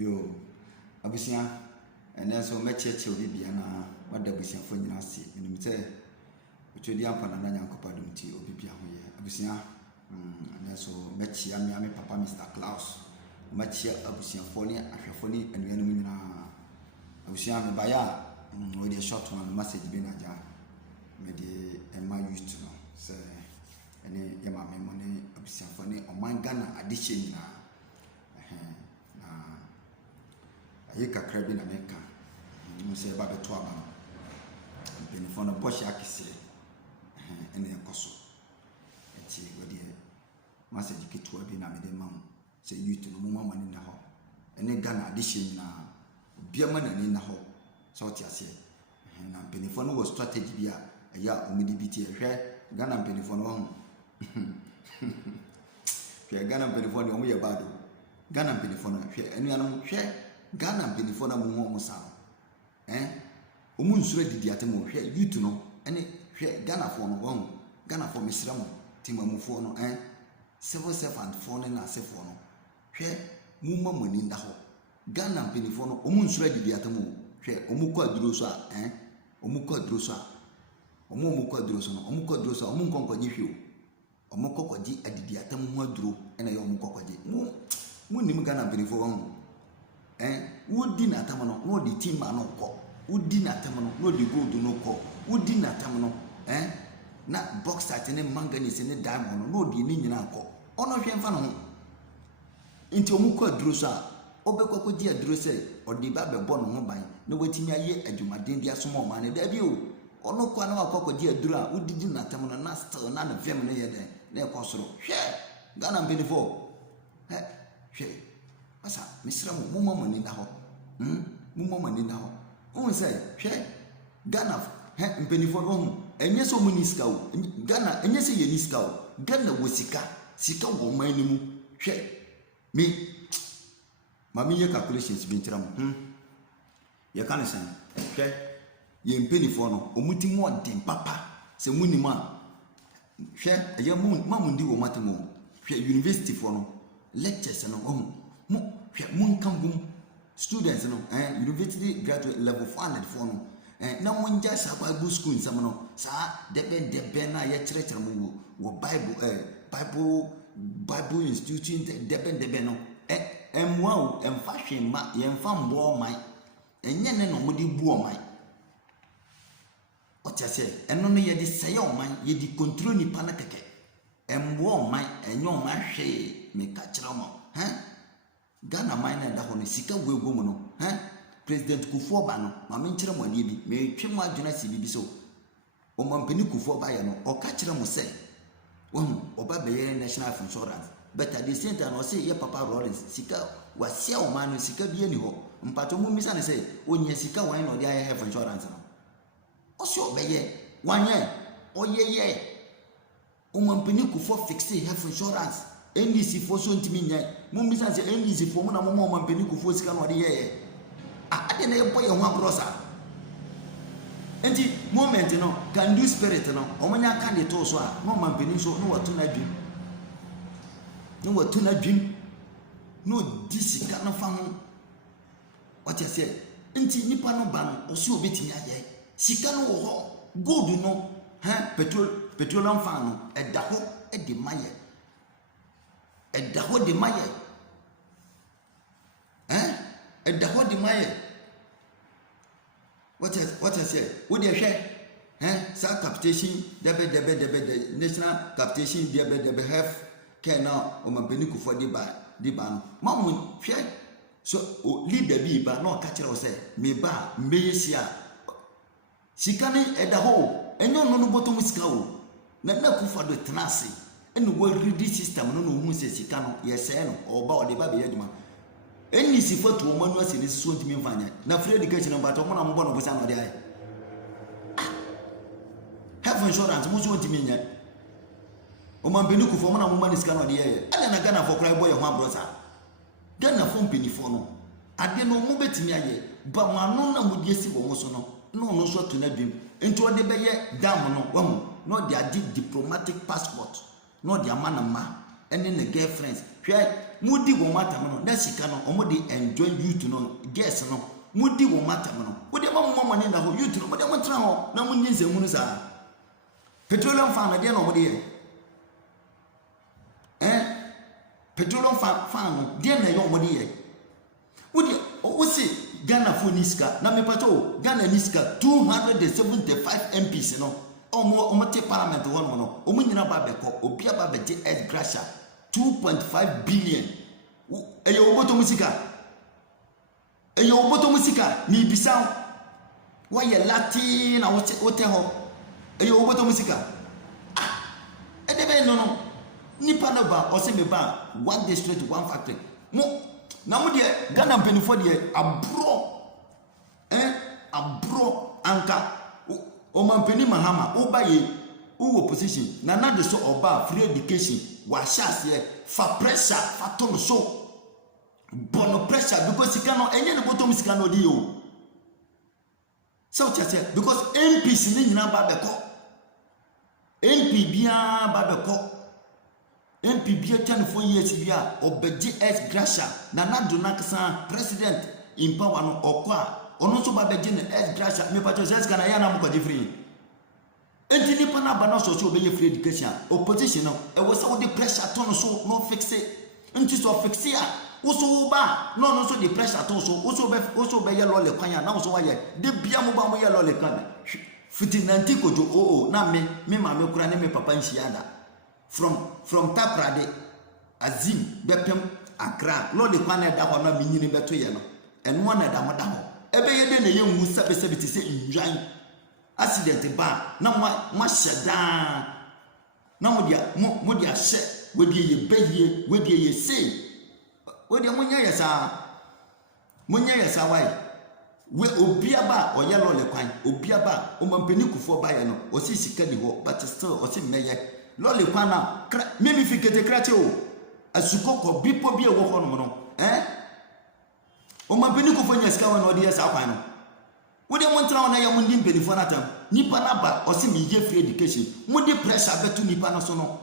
Yo, abusia, and then so much at your Bibiana, what the Busia for you see, and you say, which you the Ampan and Yankopadum tea or Bibia, Abusia, and then so much Yami Papa Mr. Klaus, much Abusia Phonia, Afrafoni, and Yanumina Abusia Baya, with a short one message being a jar, maybe and my used to know, say, and Yama money, Abusia Phony, or my Ghana addition now. Aye kakra bi na meka mu se ba beto aba benefo no bohye akese ene ekoso enti wodi message kitu abi na mede mam se youth no mu mama ni na ho ene Ghana addition na biama na ni na ho so ti ase na benefo no was strategy bia ya omidi biti ehwe Ghana benefo no ho hwe Ghana benefo no omo ye bado Ghana benefo no hwe enu anam hwe Ghana benefo na mu ho sa omu nsure didi atemo hwe youth no ene hwe Ghana fo no won Ghana fo misira mo timamufo no civil servant fo no na asefo no hwe mu mamani nda ho Ghana benefo no omu nsure didi atemo hwe omu kwa duro so omu kwa duro so omu kwa duro so no omu kwa duro so omu nkonkonye hwe omu kokwaji adidi atemo ho aduro ene ye omu kokwaji mu nim Ghana benefo won wodi na tamono no di team ma no ko wodi na tamono no di gold no ko wodi na tamono na boxer ne manganese ne diamond no di ni nyina ko ono hwe mfa no ho nti omuko aduro so a obekwa gi aduro se odi ba bebo no ho ban na watimi aye adwumaden dia somo ma ne da bi o ono kwa na wakwa gi aduro a wodi di na tamono na still na na fem no ye den na ekosoro hwe Ghana benefo hwe asa misra mu mama ni na ho mu mama ni na ho on say hwe Ghana mpenifo no enye so mu ni ska o Ghana enye se ye ni ska o Ghana wo sika wo man ni mu hwe me mami ye calculations bi ntira mu ye kan san hwe ye mpenifo no omuti mu odin papa se mu ni mu a hwe ye mu mamu ndi wo matemo hwe university fo no lectures no mun kambum students no university graduate level 404 no na mun ja sa Bible school nsam no sa debe na ye kire mu wo Bible institute debe no emwa emfa hwema ye mfa mbo man enye ne no mudi bu oman o tiase eno no ye di seye oman ye di control ni pa na keke embo oman enye oman hwe me ka kire mo Ghana mine da hono sika wego mu no President Kufuor ba no ma me nkire mo ade bi me twe mo adwena si bibi so o mampeni Kufuor ba ye no o ka kire mo se oba be ye national insurance but at the same time o say ye Papa Rollins sika wasia o man no sika bi ani ho mpato mu misa ne say onya sika wan no de aye health insurance no o se o be ye wanye o ye o mampeni Kufuor fixe health insurance NDC for so ntimi nya mu misa se NDC for mu na mo mampeni Kufuor sika no de ye ade na ye boy ho abrosa enti moment no can do spirit no omonya ka de to so a no mampeni so no watu na dwim no disika no fa ho what you say enti nipa no ba no o se obetimi aye sika no wo ho gold no petroleum fan no eda ho e de maye eda ho de maye eda ho de maye what I say what dey hwe sa capitation debe national capitation debe have can now o mampeni Kufuor di ba no mamu hwe so o leader bi ba na o ka kire o say me ba mbeye sia sika ni eda ho enyo no botom sika o na Kufuor do tenase eno wo ready system no hu se sika no ye se no o ba o de ba be adwuma eni si foto o manu ase ni so ntimi mfanya na free education no bato mo na mbo no bosa no de ai health insurance mo so ntimi nya o mampeni Kufuor mo na mo mani sika no de ye ala na Ghana for cry boy ho abrosa Ghana for penifo no ade no mo betimi aye ba mo anu na mo die si wo mo so no so to na dwim enti o de be ye dam no wo mo no de adi diplomatic passport no de amana ma ene ne girlfriends hwe mudi wo matam no na sika no omo de enjoy youth no guess no mudi wo matam no wo de ma mo money na ho youth no mo de mo tra ho na mo nyi nsemu no saa petroleum fan na de no mo de ye petroleum fan no de na yo mo de ye wo de wo si Ghana for niska na me pato Ghana niska 275 MPs no omo te parliament won no omo nyina ba be ko obi aba be je Ed Grasha 2.5 billion eyo oboto musika ni bisa wa ye latin na wote ho eyo oboto musika edebe no nipa no ba o se me ba one district one factory mo na mo de Ghana penifo de abro anka o man peni mahama o ba ye wo position na de so oba free education wa shase fa pressure fa to so bono pressure because sika no enye ne bottom sika no di o so chase because MPs ni nyina ba beko MP bia ba beko MP bia 24 years bia obeji S Grasha na do nakasa president in power no okwa ono so ba beji ne S Grasha me pato ses kana ya na mo kwaji free enti ni pana ba na so so obeye free education opposition no e wo so the pressure to so no fix it enti so fix it wo so ba no so the pressure to so wo so be ye lole kwanya na wo so wa ye de bia mo ba mo ye lole kan fiti nanti kojo na me ma me kura ne me papa nhiada from Taprade Azim bepem Accra lole kwana da ho na me nyini beto ye no eno na da mo da ho ebe ye de na ye nwu sabe ti se ndwan accident ba na mo sheda na mo dia hye we die ye behie we die ye sei we die munya yesa wai we obiaba oyelo le kwan obiaba o mampeni kufo ba ye no o si sika ni ho but still o si meye lo le kwan na memi fikete krate o asukoko bipo bi e wo ho no o mampeni kufo nya sika wa no de yesa kwan no wo de mo ntra na ya mo ndi mpenifo na tam nipa na ba o si mi ye free education mo de pressure betu nipa na so no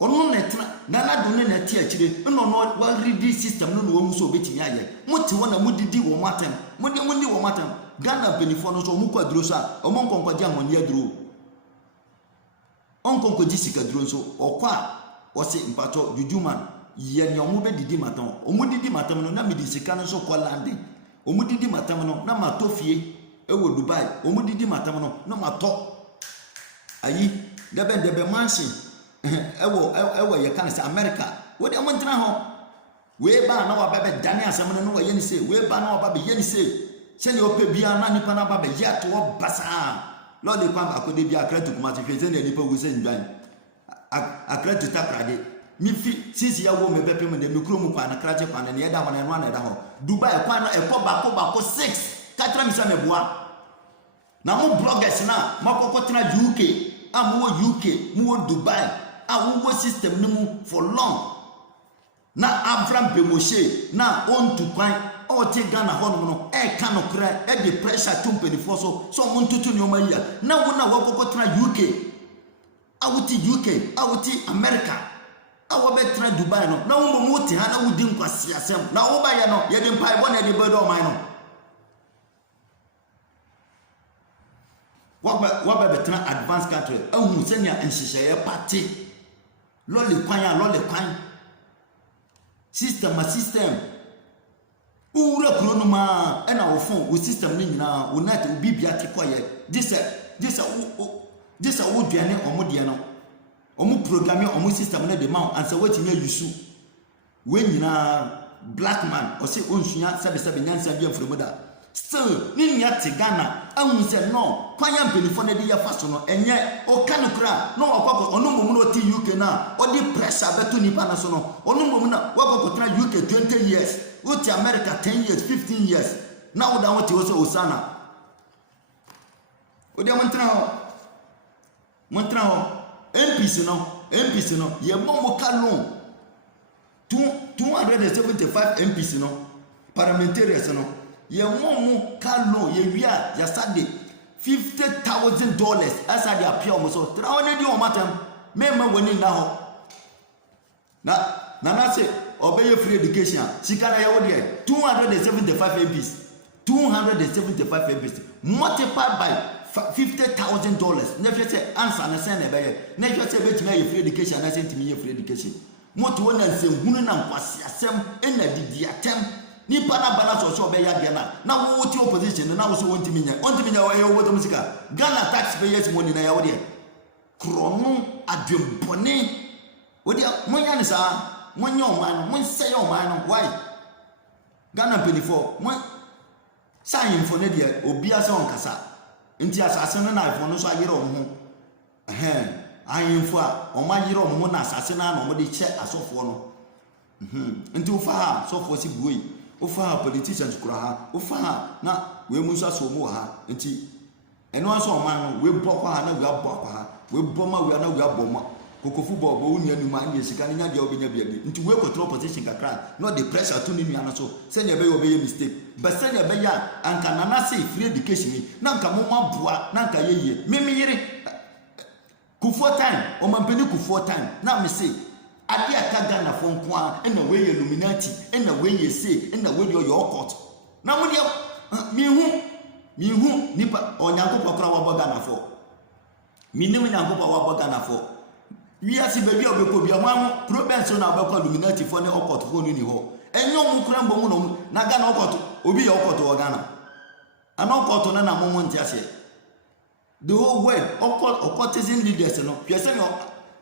onu netra na do ne neti akire no wa ready system no wo mu so obetimi aye muti wona mudidi wo matem mudi wo matem Ghana benifo no so mu kwaduro so a omo nkonkwaje amoni aduro onkonkwaji sika duro so okwa o se mpato jujuman ye nyo mu be didi matam omu didi matam no na medi sika no so kolande omu didi matam no na matofie ewo Dubai omu didi matam no na mato ayi debe mansion ewo ye kan se America wo de mo ntra ho we ba na wa bebe dane asem no wa ye ni se we ba na wa ba ye ni se se ni ope bia na nipa na ba be ye to basa lo le kwa ba ko de bia akra to kuma se se na nipa wo se ndwan akra to Taprade mi fi sisi ya wo me bepe me de mi kuro mu kwa na kraje kwa na ye da ho na no na da ho Dubai kwa na ekọ ba ko 6 katra mi sa me boa na mo bloggers na makoko tena UK amu UK mu Dubai awu system nimu for long na Abraham Bemoshe na on to kwan o te Ghana ho no e ka no kra e de pressure to mpenifo so mo ntutu ni o mayiya na wo na wakoko tena UK awuti UK awuti America awo be tena Dubai no na wo mo te ha na wudi nkwasi asem na wo ba ye no ye de mpai bo na de bedo man no waba betena advanced country ahu senya enhihye party lole kwan system ura kronoma ena wo phone wo system ni nyina wo net wo bibia te koye this wo duane omode no omu programme omu system na de ma ansa watimi ayusu we nyina black man o se onsunya sabe nyansa bia mfremoda still ni nya te Ghana ahu se no kwanya mpenifo na de ya faso no enye o kanukra no okoko ono momu no ti UK na o di pressure beto nipa na so no ono momu na wakoko tra UK 20 years o ti America 10 years 15 years na wo da wote wo se osana o de montra ho MPs no ye momo kalon 275 MPs no parliamentarians no ye momo kalon ye wia ya sade $50,000 asa de apia omo so tra woni di o matam mema woni na ho na Nana say obey free education. Sika na yawo there 275 MPs. 275 MPs multiplied by $50,000. Never say answer na say na be. Never say betimi free education na say ntimi free education. Moto wona nsem hunu na nkwase asem na didi atem. Nipa na bana so be ya de na wo ti opposition na wo so ntimi nya wa ye wo to musika. Ghana taxpayers money na yawo there. Krono adwempone wo dia monya ne sa monya o man no monse o man no why Ghana penifo mo sign for ne dia obi asa on kasa nti asase no na ifo no so agere o ho ayinfo a o ma yire o mo na asase na na o de che asofo no nti ufa ha sofo si buoi ufa ha politicians kura ha ufa ha na we mu so aso mo ha nti eno aso o man no we bokwa ha na we abokwa ha we boma we na we aboma kokofu bobo unia numa anye sika nya dia obenya biabi nti we control position kakra no the pressure to ni nua so se ne be yo be mistake but se ne be ya anka nana say free education na anka mo maboa na anka yeye mimi yire kufuo time o mampeni kufuo time na me say ade aka Ghana fo nko a na we ye illuminati na we ye say na we yo court na mo dia mi hu nipa onyankopɔ kra wa boga na fo minim nyankopɔ wa boga na fo wi asi baby obekɔ bia mo problem so na obekɔ illuminati fo ne court fo ni ho enyo mu kra mbɔ mu no na Ghana court obi ye court wa Ghana ana court na mo nti ase the whole world occultism leaders no hwese no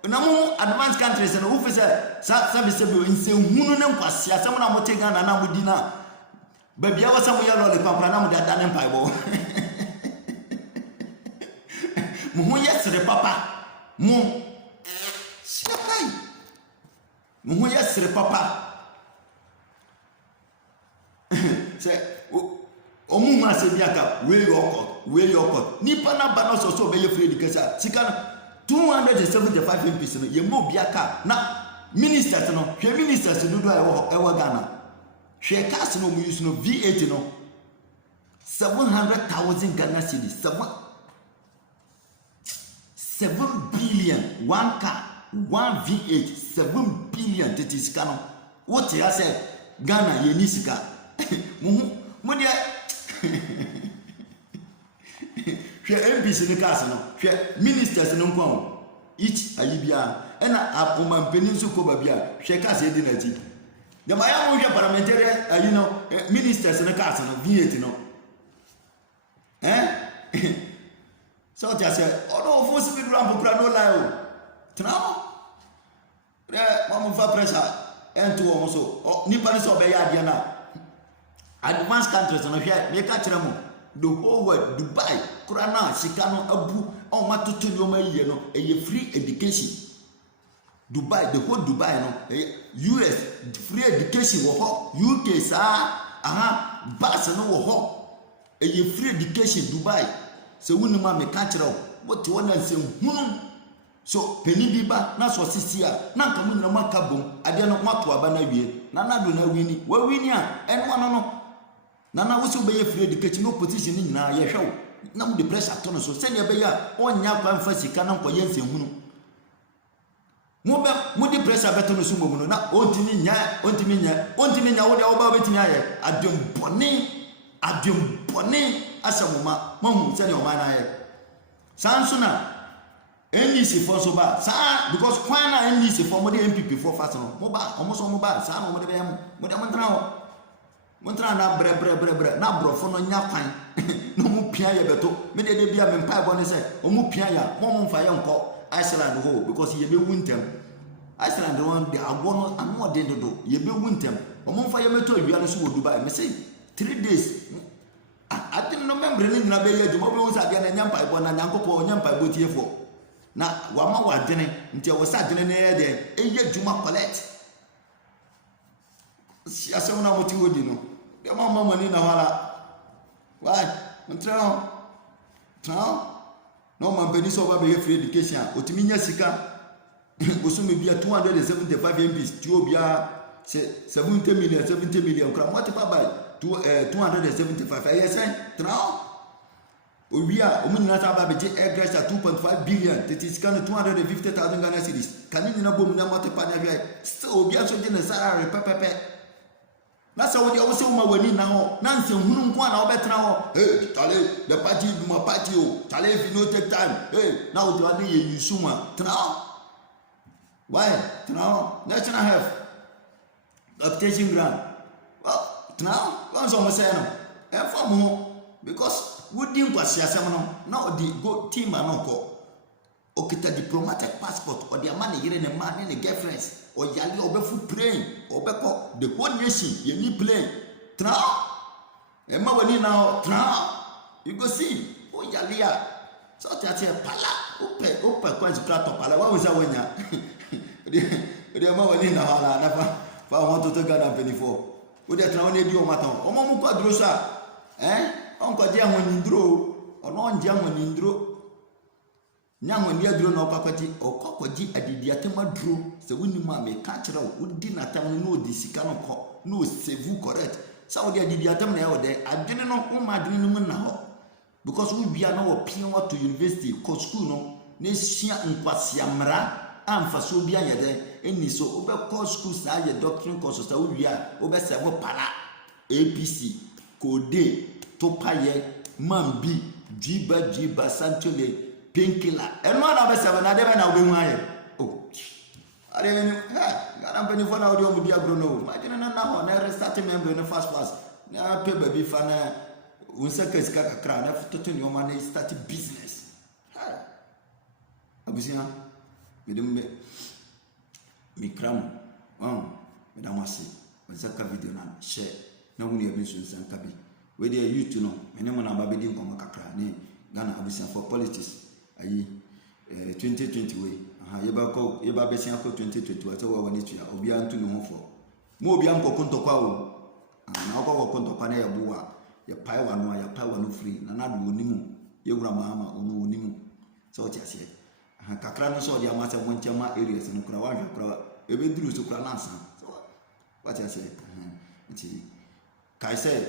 na mo advanced countries no wo fese service be nse hunu ne nkwase asem na mo te Ghana na mo di na baby a wasa mo ya lole pampra na mo da ne mpaibo mo ho yesre papa mo siapai mo ho yesre papa se o mu ma se biaka we your court nipa na ba no so be ye free education sika 275 MPs no ye mo biaka na ministers no hwe ministers no do ewo Ghana hwe cars no mu use no V8 no 700,000 Ghana cedis 7 billion one car one V8 7 billion tetisika no what ya say Ghana ye ni sika mo dia hwe MPs ni cars no hwe ministers no nko each ayibia ena apomampeni nso ko babia hwe cars e di na ti the maya mo hwe parliamentary ministers ni cars no V8 no so just say no force me ramp pra no lie o tna mama fa pressure ento o so nipa ni so be ya de na advanced countries no hwe me ka kire mo the whole world Dubai kurana sika no abu o matoto ni o ma yiye no eye free education Dubai the whole Dubai no US free education wo ho UK sa bas no wo ho eye free education Dubai se wunu ma me ka kire o bote wona nsem hunu so peni biba na so sisi a na nka mu nyina maka bom ade no mato aba na wie na do na wini wa wini a eno no na wo so be ye free education no position ni nyina ye hwew na mu de pressure to no so se ne be ya onya kwa mfa sika na nko ye nsem hunu mu de pressure beto no so mo no na ontimi nya wo de wo ba betimi aye adwem bone asamuma mahu se ne o ma na aye sansuna NDC for so ba sa because kwan na NDC for mo de MPP for fast no mo ba omo so mo ba sa no mo de be mo de mo tra na bre na brofo no nya kwan no mo pia ye beto me de bia me mpa bo ne se o mo pia ya mo mfa ye nko Iceland ho because ye be wuntem Iceland won de agwo no anu de dodo ye be wuntem o mo mfa ye meto awia no so wo Dubai me say 3 days I didn't remember ni na be ye mo be wo sa bia na nya mpa bo na nyankopɔ nya mpa bo tiefo na wama wadene nti wo sa dene ne ye de eye djuma collect si asem na moti wodi no de mama mani na wala why ntra no man beni so ba be free education otimi nya sika bosome bia 275 MPs ti obia 70 million kra multiply by 275 yes tra Owia omu nyina sa ba beje airgrace 2.5 billion it is kind of 250,000 Ghana cedis kan nyina bom na multiply na hwe still obi aso je ne salary pepepe na sa wo de wo se wo ma wani na ho na nse hunu nko na wo betra ho hey tale the party be my party o tale if you no take time hey na wo de wa ye yusuma tra why tra national health application grant well tra one so mo say no e for mo because wodi nkwasi asem no na odi go team anoko okita diplomatic passport odi ama ne yire ne ma ne girlfriends o yale obefu plane obeko the whole nation ye ni plane tra e ma wani na tra you go see o yale a so tia pala ope kwanzi krato pala wa uza wanya odi ma wani na hala na fa want to Ghana 24 odi tra woni edi o matan o mo mu kwadro sa onko dia honindro ono nje honindro nya honia duro na okwakwati adidi atema duro se woni ma me ka kire wo di na tam no odi sika no ko no save correct sa wo di adidi atem na e wo de adwene no wo ma adwene no mu na ho because we bia na wo pia wa to university ko school no na sia nkwasi amra amfa so bia ye de eni so wo be ko school sa ye doctrine course sa wo bia wo be se wo para APC kode topaye mambi jiba santole penkila eno na be se na de be na wo be hu aye oh are ni Ghana mpani fo na wo de o mu dia bro no ma jina na ho na restart member no fast na pe baby fa na unsaka ska kakra na foto ni o ma na start business abusia medem mikram medamasi unsaka video na share na woni e be so nsanka bi we dey YouTube no ene mo na ba be din ko kakra ni Ghana abusia for politics ayi 2020 we ye ba be sia ko 2020 so wa ni tua obi antu ni ho fo mo obi an ko kontokwa o na ko kontokwa na ye buwa ye pai wa no free na na do onimu ye wura mama onu onimu so ti ase kakra no so di amase mo nchema areas no kura wa hwe kura e be duru so kura na ansa so what ti ase nti kai say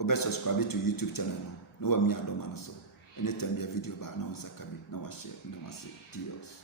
obe subscribe to YouTube channel no wa mi adoma no so anytime there video ba na unsa kabi na wa share na wa say deals